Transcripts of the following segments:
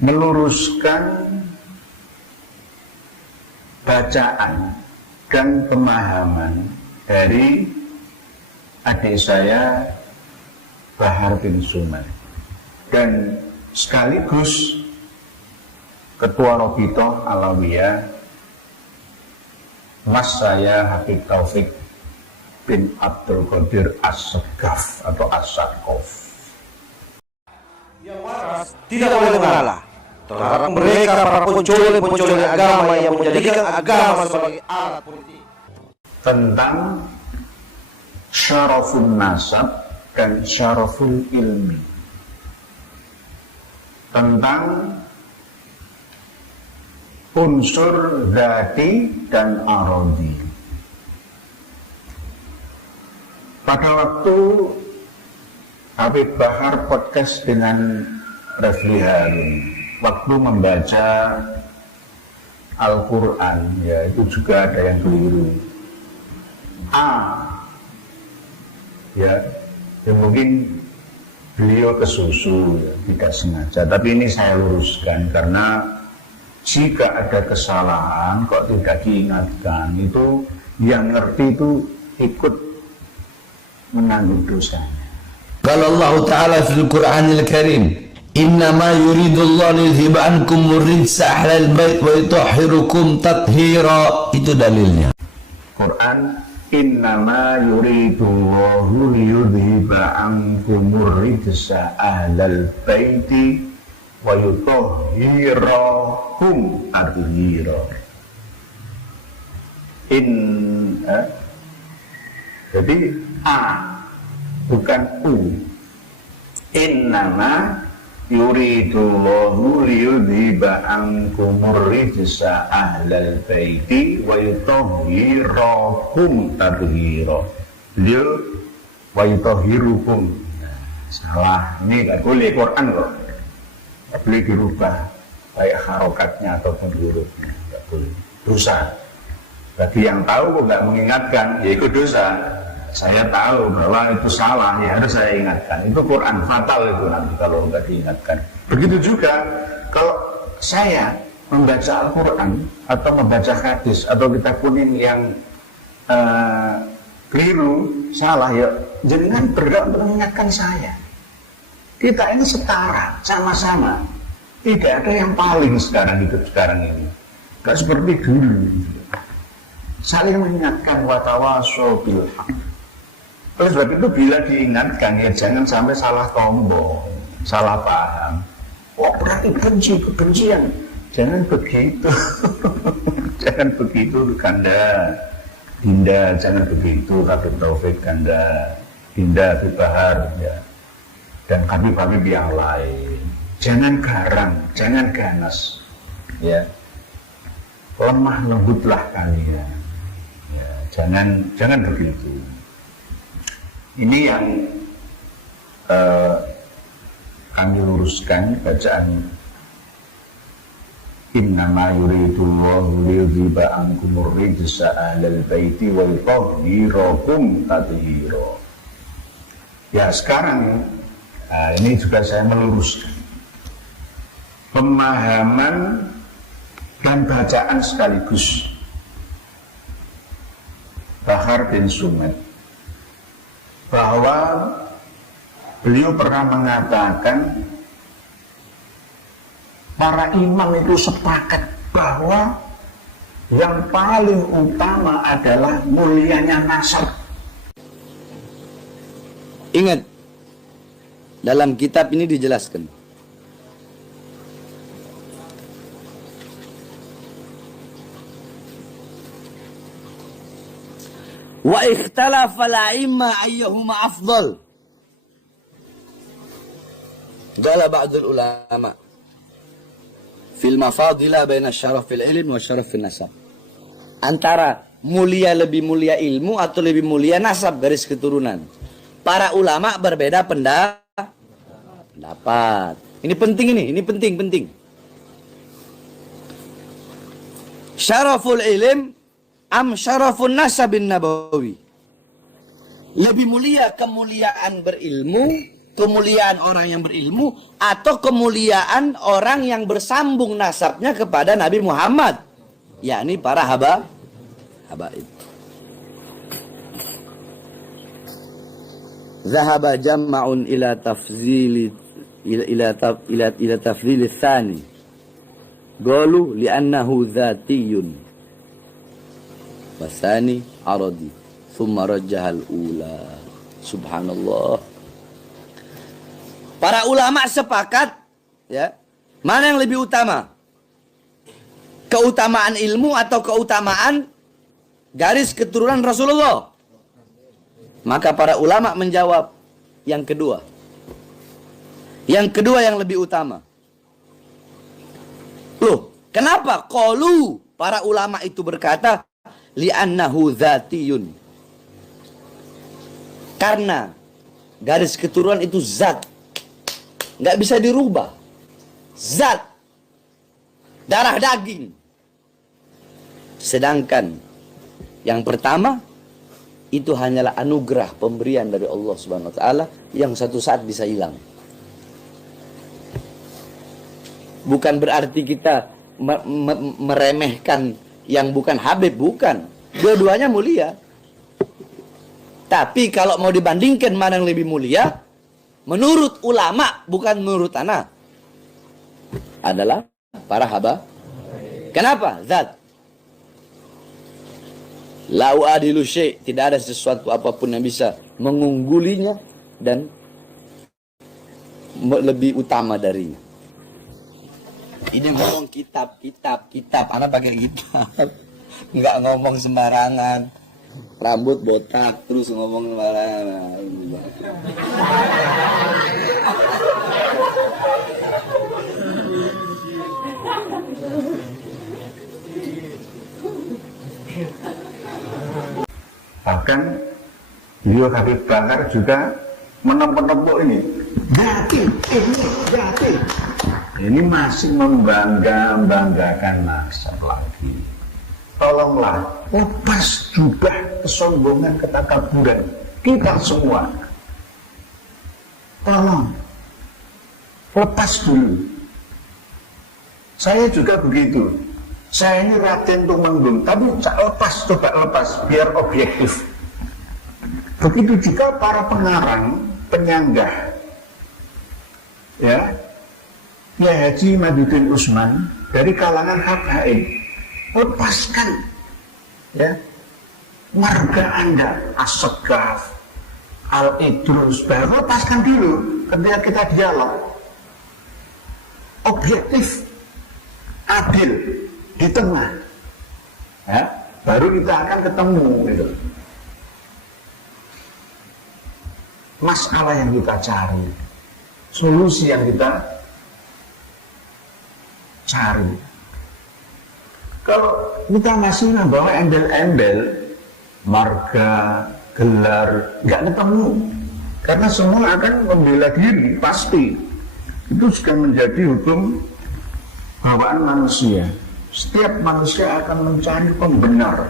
meluruskan bacaan dan pemahaman dari adik saya Bahar bin Sumat dan sekaligus Ketua Robitoh Alawiyah Mas saya Habib Taufik bin Abdul Qadir As-Segaf atau As-Sakov. Yang waras tidak boleh mengalah terhadap mereka para penculik agama yang menjadikan agama sebagai alat politik. Tentang syaraful nasab dan syaraful ilmi, tentang unsur dzati dan arodi. Pada waktu Habib Bahar podcast dengan Refli Harun, waktu membaca Al-Quran, ya itu juga ada yang keliru. Ya mungkin beliau kesusu, ya, tidak sengaja. Tapi ini saya luruskan karena jika ada kesalahan kok tidak diingatkan, itu yang ngerti itu ikut menanggung dosanya. Qala Allah Ta'ala fil Qur'anil Karim, innama yuridullahu liyudhiba ankumur rijsa ahlal bait wa yutahhirukum tathira. Itu dalilnya. Quran, innama yuridullahu liyudhiba ankumur rijsa ahlal baiti wa yutahhirakum tathira. Jadi bukan u. Innama yuridullahu liyudhiba ankumur rijsa ahlal baiti wa yutahhirakum tathira. Beliau wa yutahhirukum. Salah, ini gak boleh Quran kok. Gak boleh dirubah baik harokatnya ataupun hurufnya, gak boleh. Dosa. Bagi yang tahu kok gak mengingatkan, ya itu dosa. Saya tahu bahwa itu salah, ya harus saya ingatkan. Itu Quran, fatal itu nanti kalau nggak diingatkan. Begitu juga kalau saya membaca Al-Quran atau membaca hadis atau kitab kuning yang keliru, salah, ya jangan berhak untuk mengingatkan saya. Kita ini setara, sama-sama. Tidak ada yang paling sekarang hidup sekarang ini. Gak seperti dulu. Saling mengingatkan, watawaso bil haq. Oleh sebab itu bila diingatkan, ya jangan sampai salah tombol, salah paham. Oh berarti benci, kebencian. Jangan begitu. Jangan begitu Kanda. Dinda, jangan begitu Habib Taufik Kanda. Dinda Habib Bahar, ya. Dan Habib-Habib yang lain. Jangan garang, jangan ganas. Ya. Lemah lembutlah kalian. Ya, jangan begitu. Ini yang kami luruskan bacaan innama yuridullahu liyudhiba ankumur rijsa ahlal baiti wa yutahhirakum tathira. Ya sekarang ini juga saya meluruskan pemahaman dan bacaan sekaligus Bahar bin Sumat, bahwa beliau pernah mengatakan para imam itu sepakat bahwa yang paling utama adalah mulianya nasab. Ingat, dalam kitab ini dijelaskan, wa ikhtalafa al-a'imma ayyuhuma afdal. Qala ba'dul ulama fil mafadila baina syaraf fil ilm wa syaraf fil nasab. Antara mulia lebih mulia ilmu atau lebih mulia nasab garis keturunan. Para ulama berbeda pendapat. Ini penting ini penting. Syaraful ilm am syarafun nasabin nabawi. Lebih mulia kemuliaan berilmu kemuliaan orang yang berilmu atau kemuliaan orang yang bersambung nasabnya kepada Nabi Muhammad, yakni para habaib. Zahaba jama'un ila tafzili ila tafzili tsani. Qalu li'annahu dzatiyun. Wasani aradi. Thumma rajjahal ula. Subhanallah. Para ulama sepakat, ya, mana yang lebih utama? Keutamaan ilmu atau keutamaan garis keturunan Rasulullah? Maka para ulama menjawab yang kedua. Yang kedua yang lebih utama. Loh, kenapa? Qalu, para ulama itu berkata, li'annahu dzatiyun. Karena garis keturunan itu zat. Nggak bisa dirubah. Zat. Darah daging. Sedangkan yang pertama itu hanyalah anugerah pemberian dari Allah Subhanahu wa taala yang satu saat bisa hilang. Bukan berarti kita meremehkan yang bukan Habib, bukan. Dua-duanya mulia. Tapi kalau mau dibandingkan mana yang lebih mulia, menurut ulama, bukan menurut ana, adalah para habaib. Kenapa? Zat. La uadilu syai', tidak ada sesuatu apapun yang bisa mengunggulinya dan lebih utama darinya. Ini ngomong kitab. Anak pakai kitab. Enggak ngomong sembarangan. Rambut botak terus ngomong sembarangan. Bahkan beliau Habib Bakar juga menempuk ini. Yakin. Ini masih membanggakan nasab lagi. Tolonglah lepas juga kesombongan, ketakaburan kita semua. Tolong lepas dulu. Saya juga begitu. Saya ini Raden Tumenggung, tapi coba lepas biar objektif. Begitu juga para pengarang, penyanggah, ya, Kiai Haji Maduddin Usman dari kalangan habaib, lepaskan, ya, marga Anda, As-Segaf, Al-Idrus, baru lepaskan dulu ketika kita dialog, objektif, adil, di tengah, ya, baru kita akan ketemu, gitu. Masalah yang kita cari, solusi yang kita cari. Kalau kita masih membawa embel-embel, marga, gelar, nggak ketemu, karena semua akan membela diri, pasti. Itu sudah menjadi hukum bawaan manusia. Setiap manusia akan mencari pembenar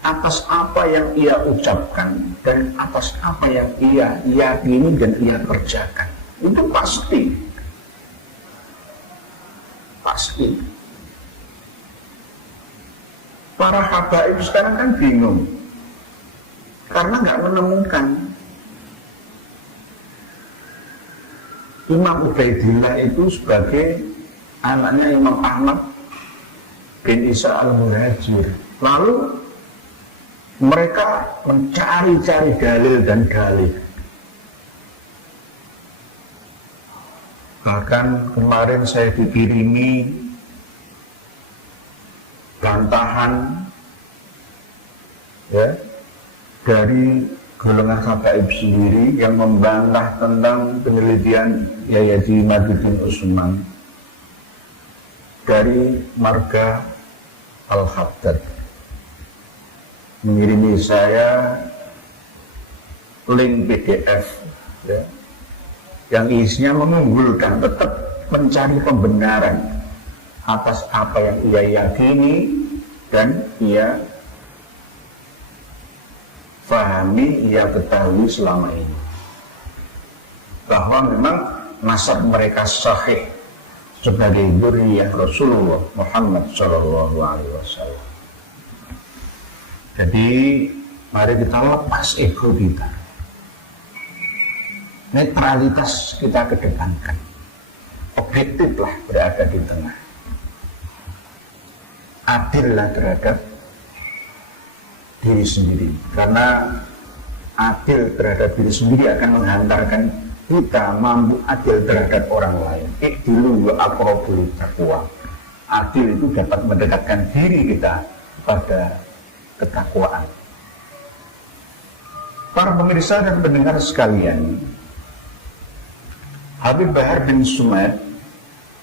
atas apa yang ia ucapkan dan atas apa yang ia yakini dan ia kerjakan. Itu pasti. Para habaib sekarang kan bingung karena nggak menemukan. Imam Ubaidillah itu sebagai anaknya Imam Ahmad bin Isa al-Muhajir. Lalu mereka mencari-cari dalil dan dalil. Bahkan kemarin saya dikirimi bantahan, ya, dari golongan habaib sendiri yang membantah tentang penelitian Kiai Haji Maduddin Usman dari marga Al-Haddad, mengirimi saya link PDF, ya, yang isinya mengunggulkan, tetap mencari pembenaran atas apa yang ia yakini dan ia fahami, ia ketahui selama ini. bahwa memang nasab mereka sahih sebagai dzurriyyah Rasulullah Muhammad Shallallahu Alaihi Wasallam. Jadi mari kita lepas ego kita, netralitas kita kedepankan, objektiflah berada di tengah, adillah terhadap diri sendiri, karena adil terhadap diri sendiri akan menghantarkan kita mampu adil terhadap orang lain. Dulu aqrabul taqwa. Adil itu dapat mendekatkan diri kita pada ketakwaan. Para pemirsa dan pendengar sekalian, Habib Bahar bin Sumait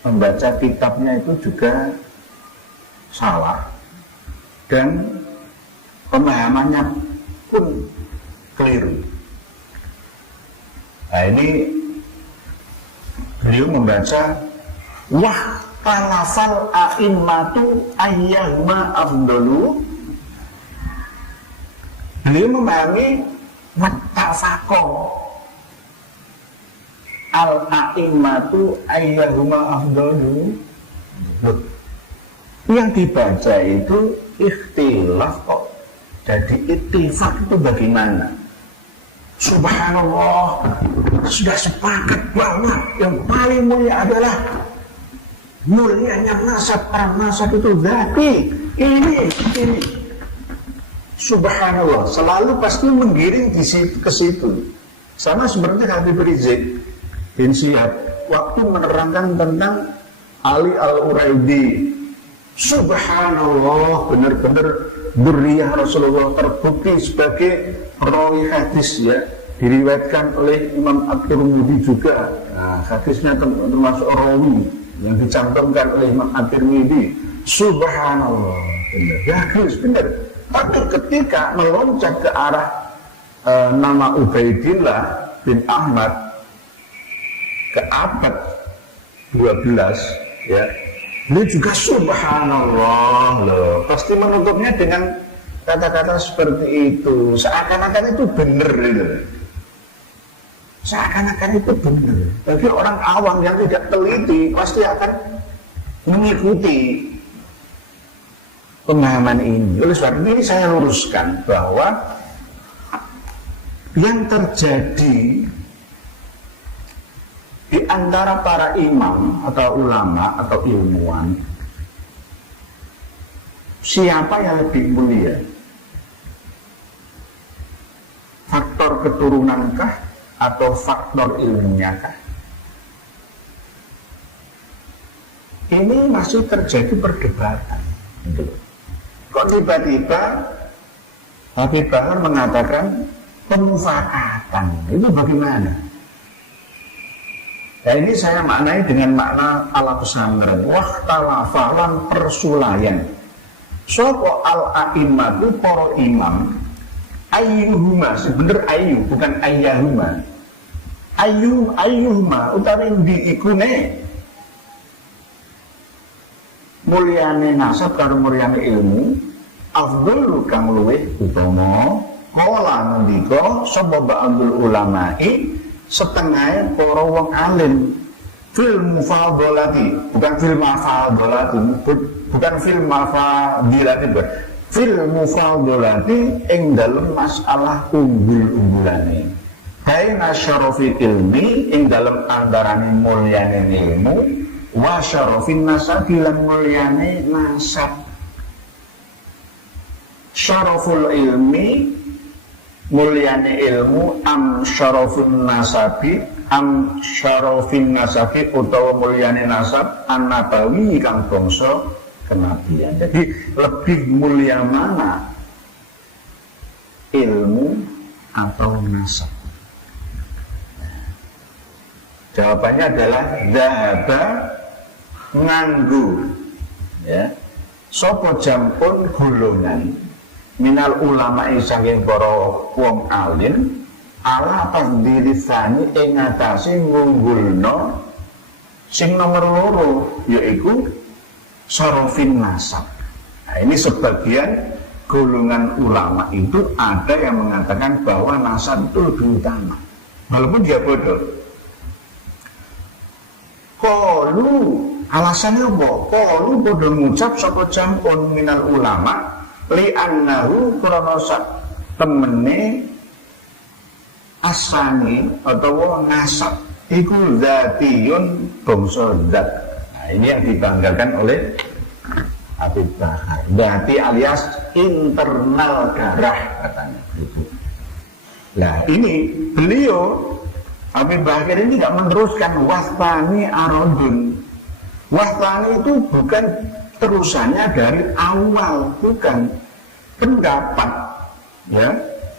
membaca kitabnya itu juga salah dan pemahamannya pun keliru. Nah ini beliau membaca wah talafal a'immatu ayyahuma afdalu. Beliau memahami wattafaqo al a'immatu ayyahuma afdalu. Yang dibaca itu ikhtilaf kok. Jadi ittifaq itu bagaimana? Subhanallah, sudah sepakat bahwa yang paling mulia adalah mulianya nasab. Nasab itu dzati. Ini Subhanallah, selalu pasti menggiring ke situ. Sama seperti Habib Rizik bin Syihab waktu menerangkan tentang Ali Al-Uraidi. Subhanallah, benar-benar dzurriyyah Rasulullah terbukti sebagai rawi hadis, ya, diriwayatkan oleh Imam At-Tirmidzi juga. Nah, hadisnya termasuk rawi yang dicantumkan oleh Imam At-Tirmidzi. Subhanallah, benar, bagus, benar. Tapi ketika meloncat ke arah nama Ubaidillah bin Ahmad ke abad 12, ya, ini juga subhanallah loh. Pasti menutupnya dengan kata-kata seperti itu. Seakan-akan itu benar gitu. Seakan-akan itu benar. Bagi orang awam yang tidak teliti pasti akan mengikuti pemahaman ini. Oleh sebab ini saya luruskan bahwa yang terjadi di antara para imam atau ulama atau ilmuwan, siapa yang lebih mulia? Faktor keturunankah atau faktor ilmunyakah? Ini masih terjadi perdebatan. Kok tiba-tiba Habib Bahar mengatakan pemufakatan? Itu bagaimana? Nah ini saya maknai dengan makna ala pesantren. Wahtalafalan persulayan. Sopo al-a'immah itu para imam. Ayyuhuma, sebener ayyu, bukan ayyahuma. Ayyuhuma, utawi diikune. Mulyane nasab karo mulyane ilmu. Afdul kang luwih utama. Kala ngendika sapa ba'dul ulama'i setengahnya para wong alim fil mufadhalati, bukan fil mafadhalati, bukan fil mafadilati, fil mufadhalati ing dalem masalah unggul-unggulane. Baina syarafil ilmi ing dalem antarane mulyane ilmu wa syarafin nasab lan mulyane nasab. Syaraful ilmi mulyane ilmu am syarafun nasabi am syarafin nasabi utawa mulyane nasab an-nabawi kang bangsa kenabian. Jadi lebih mulia mana ilmu atau nasab? Jawabannya adalah dhahaba nganggu, ya, sapa jampun golongan minal ulama saking para wong alim ala pandirisan ing ngatasi ngunggulno sing nomor loro, yaitu syarafin nasab. Nah, ini sebagian golongan ulama itu ada yang mengatakan bahwa nasab itu lebih utama, walaupun dia bodoh. Qalu alasannya apa? Qalu padha ngucap sapa jamun minal ulama li annahu krana temene asani atau nasab iku zatiyun bangsa zat. Nah, ini yang dibanggakan oleh Habib Bahar. Zati alias internal darah katanya gitu. Nah ini beliau Habib Bahar ini tidak meneruskan wasfani arodun. Wasfani itu bukan terusannya dari awal, bukan pendapat ya.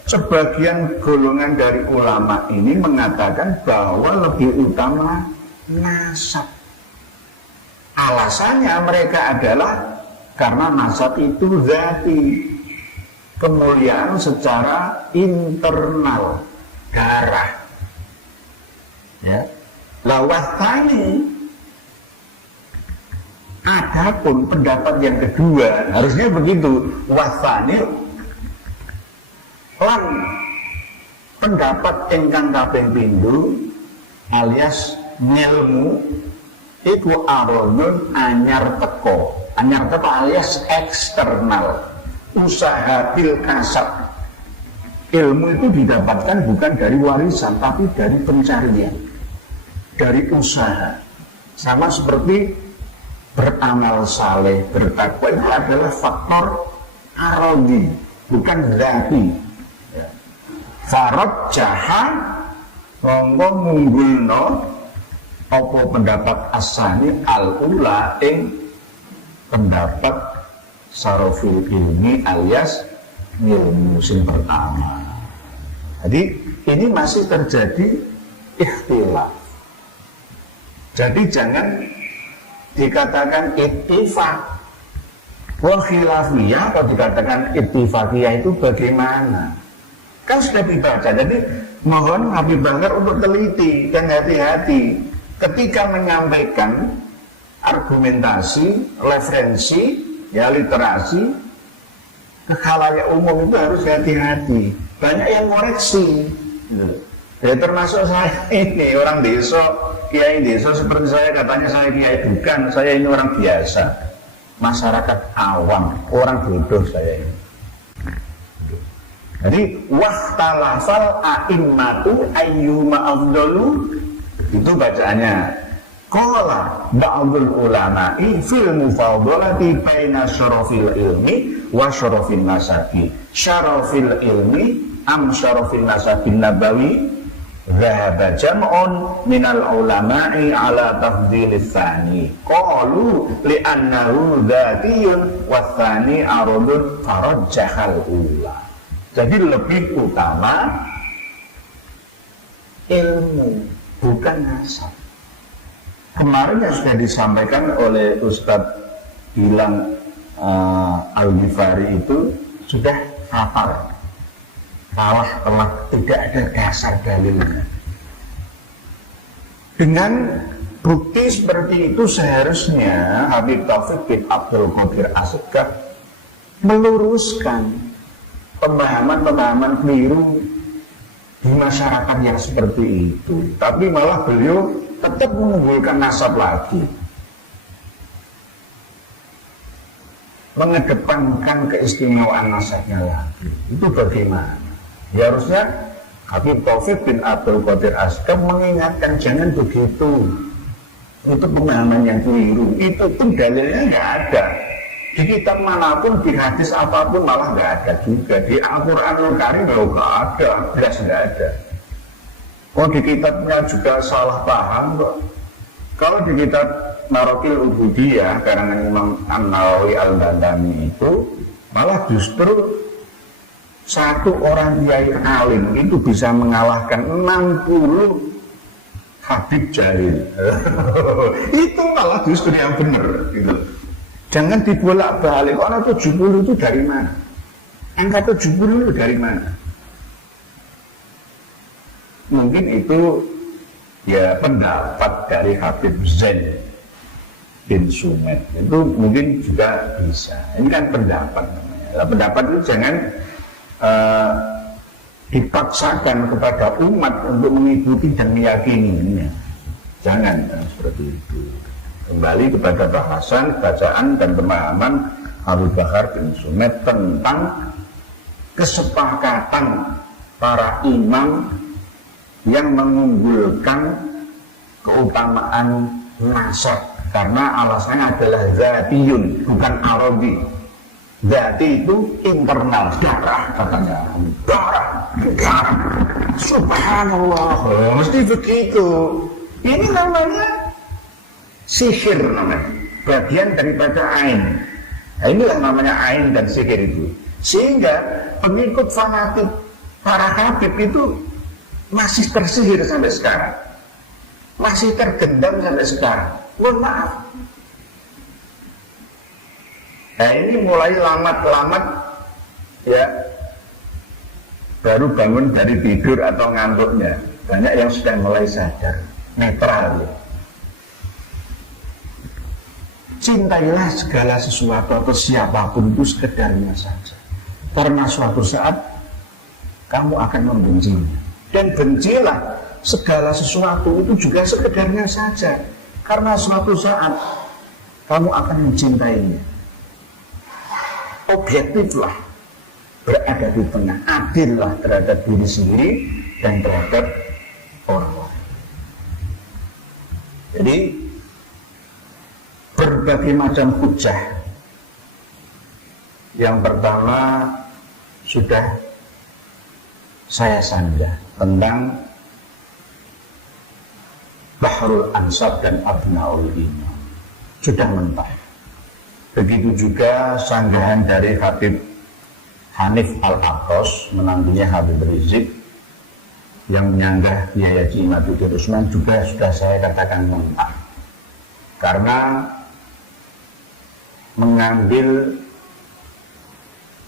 Sebagian golongan dari ulama ini mengatakan bahwa lebih utama nasab. Alasannya mereka adalah karena nasab itu zati, kemuliaan secara internal darah. Ya, lawatani. Adapun pendapat yang kedua harusnya begitu, wasani lan pendapat ingkang kaping pindho alias ngilmu iku aronun anyar teko alias eksternal, usaha bil kasab. Ilmu itu didapatkan bukan dari warisan tapi dari pencarian, dari usaha. Sama seperti beramal saleh, bertakwa itu adalah faktor arodi, bukan zati. Farad jahan monggo munggulno apa pendapat asani al-ula ing pendapat sarofil ilmi alias ilmu sing pertama. Jadi ini masih terjadi ikhtilaf. Jadi jangan dikatakan ittifaq. Wal khilafiyah atau dikatakan ittifaqiyah itu bagaimana? Kan sudah dibaca. Jadi mohon Habib Bahar untuk teliti dan hati-hati ketika menyampaikan argumentasi, referensi, ya literasi ke khalayak umum itu harus hati-hati. Banyak yang koreksi. Ya termasuk saya ini orang desa, kiai desa seperti saya, katanya saya kiai, bukan, saya ini orang biasa, masyarakat awam, orang bodoh saya ini. Jadi wahtalafal a'immatu ayyuma afdalu, itu bacaannya. Qala ba'dul ulama'i fil mufadhalati baina syarafil ilmi wa syarafil nasabi. Syarafil ilmi am syarafil nasabin nabawi. Dhahaba jam'un minal ulama'i ala tafdhilis tsani. Qalu li'annahu dzatiyun wa tsani aradun farajjahal ula. Jadi lebih utama ilmu, bukan nasab. Kemarin yang sudah disampaikan oleh Ustadz Gilang Al-Ghifari itu sudah hafal. Kalah telah tidak ada dasar dalilnya. Dengan bukti seperti itu seharusnya Habib Taufik bin Abdul Qadir Asegaf meluruskan pemahaman-pemahaman keliru di masyarakat yang seperti itu. Tapi malah beliau tetap mengunggulkan nasab lagi, mengedepankan keistimewaan nasabnya lagi. Itu bagaimana? Ya harusnya Habib Taufik bin Abdul Qadir Asegaf mengingatkan jangan begitu. Itu pemahaman yang keliru. Itu pun dalilnya nggak ada. Di kitab manapun, di hadis apapun malah nggak ada juga. Di Al-Quranul Karim nggak ada, jelas nggak ada. Oh di kitabnya juga salah paham kok. Kalau di kitab Marokil Ubudiyah karangan Imam An-Nawawi Al-Dandami itu malah justru satu orang kiai alim itu bisa mengalahkan 60 Habib jahil. Itu malah justru yang benar gitu. Jangan dibolak-balik. Orang 70 itu dari mana? Angka 70 itu dari mana? Mungkin itu ya pendapat dari Habib Zain bin Sumed. Itu mungkin juga bisa. Ini kan pendapat namanya. Nah, pendapat itu jangan dipaksakan kepada umat untuk mengikuti dan meyakininya. Jangan seperti itu. Kembali kepada bahasan, bacaan dan pemahaman Abu Bakar bin Sumed tentang kesepakatan para imam yang mengunggulkan keutamaan nasab, karena alasannya adalah zatiyun, bukan arabi. Zati itu internal, darah katanya, darah. Subhanallah, mesti begitu. Ini namanya sihir, namanya bagian daripada ain. Nah, inilah namanya ain dan sihir itu. Sehingga pengikut fanatik para habib itu masih tersihir sampai sekarang, masih tergendam sampai sekarang. Mohon maaf. Nah, ini mulai lamat-lamat ya, baru bangun dari tidur atau ngantuknya, banyak yang sudah mulai sadar, netral ya. Cintailah segala sesuatu atau siapapun itu sekedarnya saja, karena suatu saat kamu akan membencinya. Dan bencilah segala sesuatu itu juga sekedarnya saja, karena suatu saat kamu akan mencintainya. Objektiflah, berada di tengah, adillah terhadap diri sendiri dan terhadap orang lain. Jadi berbagai macam hujah. Yang pertama sudah saya sanjah tentang Bahrul Ansab dan Abnaul Iman, sudah mentah. Begitu juga sanggahan dari Habib Hanif Al-Aqos, menantunya Habib Rizik, yang menyanggah Kiai Haji Imaduddin Usman, juga sudah saya katakan mentah, karena mengambil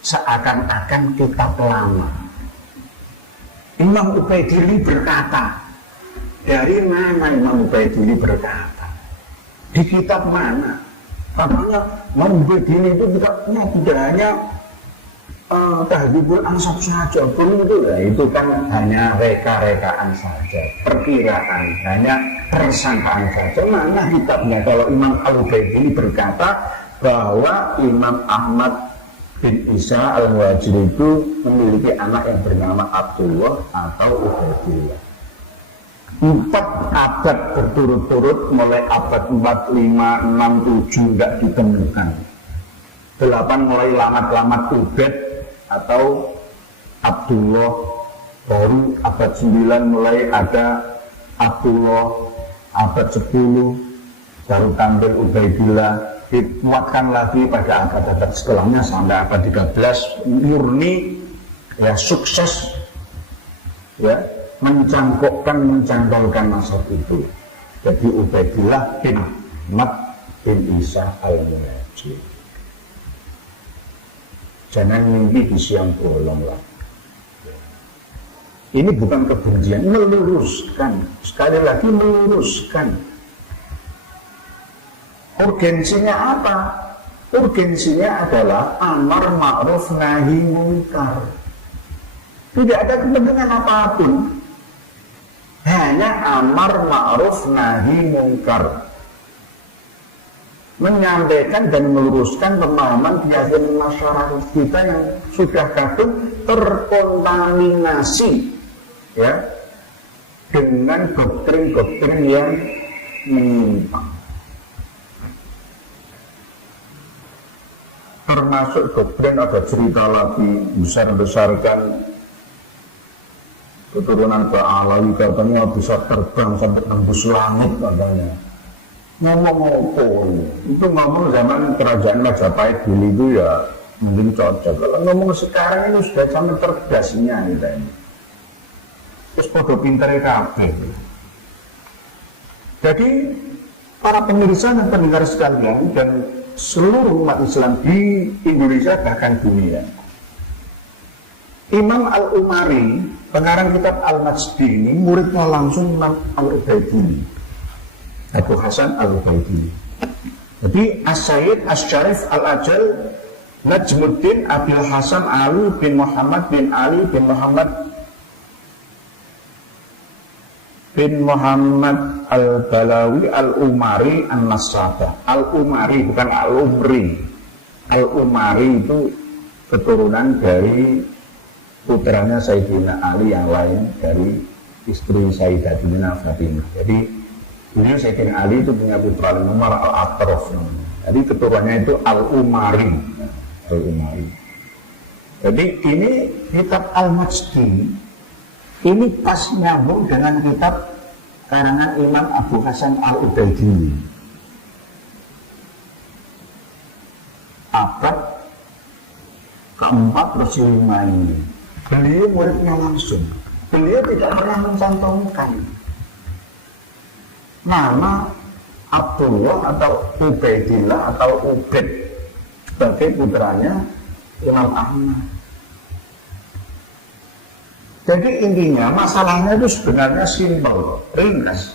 seakan-akan kitab lama. Imam Ubaidillah berkata, dari mana Imam Ubaidillah berkata? Di kitab mana? Katanya Imam Ubaidillah itu tidak hanya Tahdhibul Ansab saja, pun itu kan hanya reka-rekaan saja, perkiraan, hanya persangkaan saja. Mana kitabnya? Kalau Imam Al-Ubaidillah berkata bahwa Imam Ahmad bin Isa Al-Muhajir itu memiliki anak yang bernama Abdullah atau Ubaidillah. 4 abad berturut-turut, mulai abad 4, 5, 6, 7 tidak ditemukan. 8 mulai lamat-lamat Ubaid atau Abdullah, baru abad 9 mulai ada Abdullah, abad 10 baru tampil Ubaidillah, dikuatkan lagi pada abad-abad setelahnya sampai abad 13 murni ya, sukses ya, mencangkolkan nasab itu. Jadi Ubaidillah bin Ahmad bin Isa Al-Muhajir. Jangan mimpi di siang bolong lah. Ini bukan kebencian, meluruskan. Sekali lagi meluruskan. Urgensinya apa? Urgensinya adalah amar ma'ruf nahi munkar. Tidak ada kepentingan apapun, hanya amar ma'ruf nahi munkar. Menyampaikan dan meluruskan pemahaman keyakinan masyarakat kita yang sudah kadung terkontaminasi ya, dengan doktrin-doktrin yang menyimpang. Termasuk doktrin, ada cerita lagi besar-besarkan keturunan Ba'alawi, katanya bisa terbang sampai tembus langit katanya. Ngomong apa itu? Ngomong zaman kerajaan Majapahit dulu itu ya mungkin cocok. Kalau ngomong sekarang ini sudah sampai terdasnya kita ini. Terus podo pinternya kabeh. Jadi para pemirsa dan pendengar sekalian dan seluruh umat Islam di Indonesia bahkan dunia, Imam Al-Umari, pengarang kitab Al-Majdi ini muridnya langsung Imam Al-Ubaidillah, Abu Hasan Al-Ubaidillah. Jadi As-Sayyid As-Syarif Al-Ajal Najmuddin Abil Hasan Ali bin Muhammad bin Ali bin Muhammad bin Muhammad al-Balawi al-Umari an-Nasabah. Al-Umari bukan al-Umri. Al-Umari itu keturunan dari putranya Sayyidina Ali yang lain dari istri Sayyidatina Fatimah. Jadi beliau Sayyidina Ali itu punya putra nomor al-Atrof. Jadi keturunannya itu al-Umari. Al-Umari. Jadi ini kitab Al-Majdi ini pas nyambung dengan kitab karangan Imam Abu Hasan Al-Ubaidi. Abad keempat plus 5 ini. Beliau muridnya langsung. Beliau tidak pernah mencantumkan nama Abdullah atau Ubaidillah atau Ubaid sebagai putranya Imam Ahmad. Jadi intinya masalahnya itu sebenarnya simpel, ringkas.